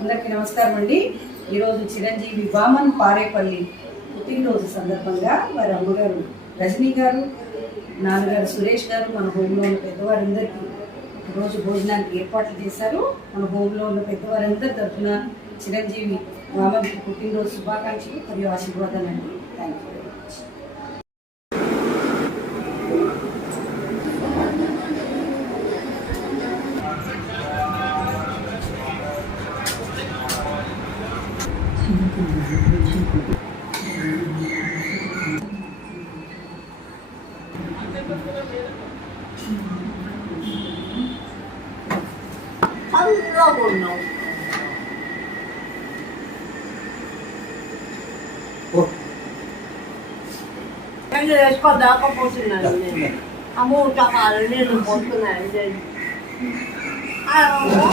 అందరికీ నమస్కారం అండి. ఈరోజు చిరంజీవి వామన్ పారేపల్లి పుట్టినరోజు సందర్భంగా వారి అమ్మగారు రజనీ గారు, నాన్నగారు సురేష్ గారు మన హోంలో ఉన్న పెద్దవారందరికీ రోజు భోజనానికి ఏర్పాట్లు చేశారు. మన హోంలో ఉన్న పెద్దవారందరి తరఫున చిరంజీవి వామన్కి పుట్టినరోజు శుభాకాంక్షలు మరియు ఆశీర్వాదాలండి. Thank you very much. నేను వేసుకోదాకపోతున్నాను. నేను అమ్మ చపాలి నేను పోతున్నాను.